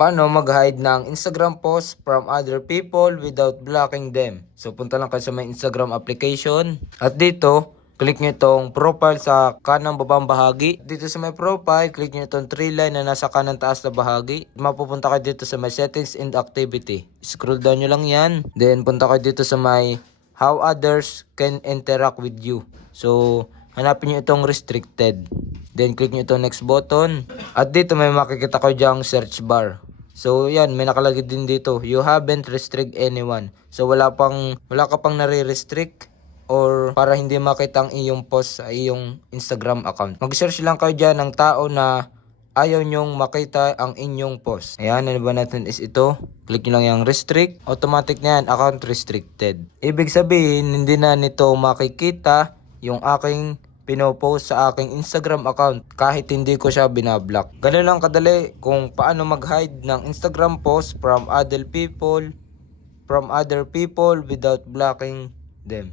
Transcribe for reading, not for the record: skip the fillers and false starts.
paano mag-hide ng Instagram post from other people without blocking them. So punta lang kayo sa may Instagram application. At dito, click nyo itong profile sa kanang babang bahagi. Dito sa may profile, click nyo itong 3 line na nasa kanang taas na bahagi. Mapupunta kayo dito sa may settings and activity. Scroll down nyo lang yan. Then punta kayo dito sa may how others can interact with you. So hanapin nyo itong restricted. Then click nyo itong next button. At dito may makikita kayo dyang search bar. So yan, may nakalagay din dito, you haven't restrict anyone. So wala ka pang nare-restrict or para hindi makita ang iyong post sa iyong Instagram account. Mag-search lang kayo dyan ng tao na ayaw nyong makita ang inyong post. Ayan, ano ba natin is ito? Click nyo lang yung restrict. Automatic na yan, account restricted. Ibig sabihin, hindi na nito makikita yung aking pinopost sa aking Instagram account kahit hindi ko siya binablock. Ganun lang kadali kung paano mag-hide ng Instagram post from other people without blocking them.